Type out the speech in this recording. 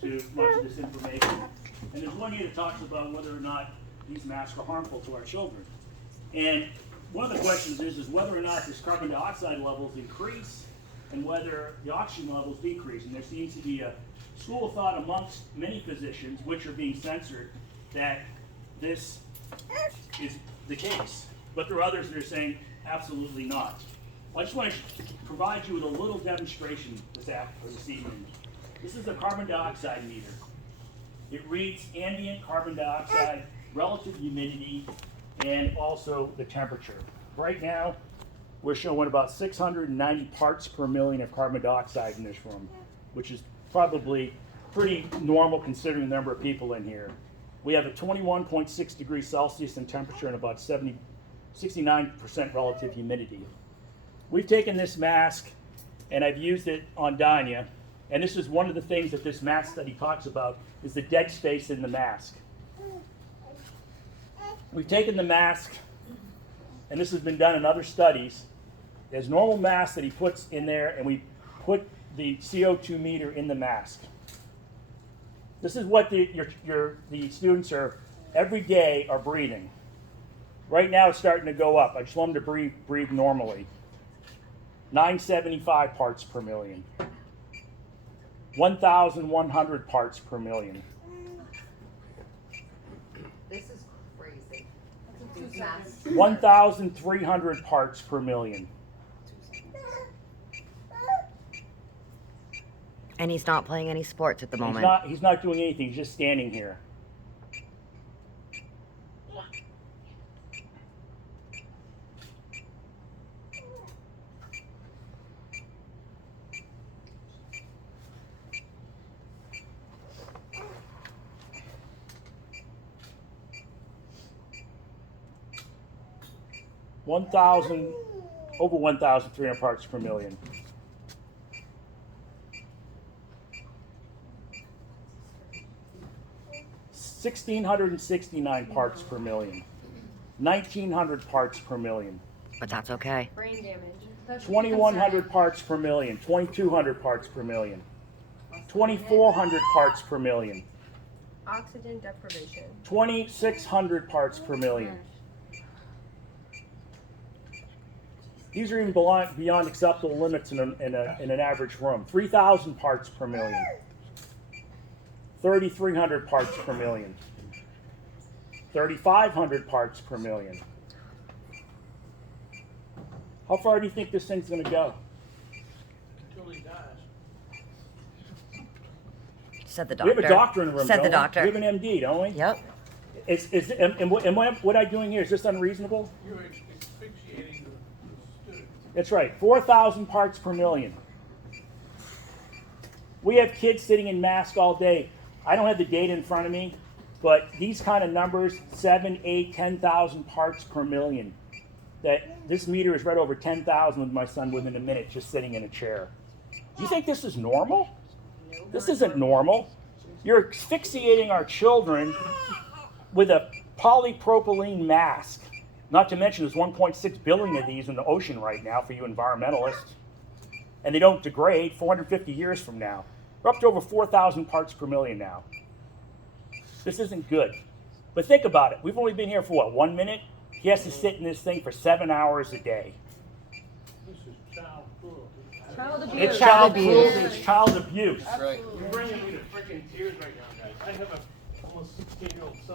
to much of this information. And there's one here that talks about whether or not these masks are harmful to our children. And one of the questions is whether or not this carbon dioxide levels increase and whether the oxygen levels decrease. And there seems to be a school of thought amongst many physicians, which are being censored, that this is the case. But there are others that are saying absolutely not. Well, I just want to provide you with a little demonstration this evening. This is a carbon dioxide meter. It reads ambient carbon dioxide, relative humidity, and also the temperature. Right now, we're showing about 690 parts per million of carbon dioxide in this room, which is probably pretty normal considering the number of people in here. We have a 21.6 degrees Celsius in temperature and about 69% relative humidity. We've taken this mask and I've used it on Danya, and this is one of the things that this mask study talks about, is the dead space in the mask. We've taken the mask, and this has been done in other studies. There's normal mask that he puts in there, and we put the CO2 meter in the mask. This is what the students are every day are breathing. Right now it's starting to go up. I just want them to breathe normally. 975 parts per million. 1,100 parts per million. This is crazy. 1,300 parts per million. And he's not playing any sports at the moment. He's not doing anything. He's just standing here. Over 1,300 parts per million. $1,669 parts per million. 1,900 parts per million. But that's okay. Brain damage. 2,100 parts per million. 2,200 parts per million. 2,400 parts per million. Oxygen deprivation. 2,600 parts per million. These are even beyond acceptable limits in an average room. 3,000 parts per million. 3,300 parts per million. 3,500 parts per million. How far do you think this thing's going to go? Until he dies. Said the We doctor. have a doctor in the room. Said don't the we? doctor. We have an MD, don't we? Yep. And what I'm doing here, is this unreasonable? You're asphyxiating the student. That's right, 4,000 parts per million. We have kids sitting in masks all day. I don't have the data in front of me, but these kind of numbers, 7, 8, 10,000 parts per million. That this meter is right over 10,000 with my son within a minute just sitting in a chair. Do you think this is normal? This isn't normal. You're asphyxiating our children with a polypropylene mask. Not to mention there's 1.6 billion of these in the ocean right now for you environmentalists. And they don't degrade 450 years from now. We're up to over 4,000 parts per million now. This isn't good. But think about it. We've only been here for what, 1 minute? He has to sit in this thing for 7 hours a day. This is child cruelty. Child abuse. It's child cruelty. It's child abuse. You're bringing me to freaking tears right now, guys. I have a almost 16-year-old son.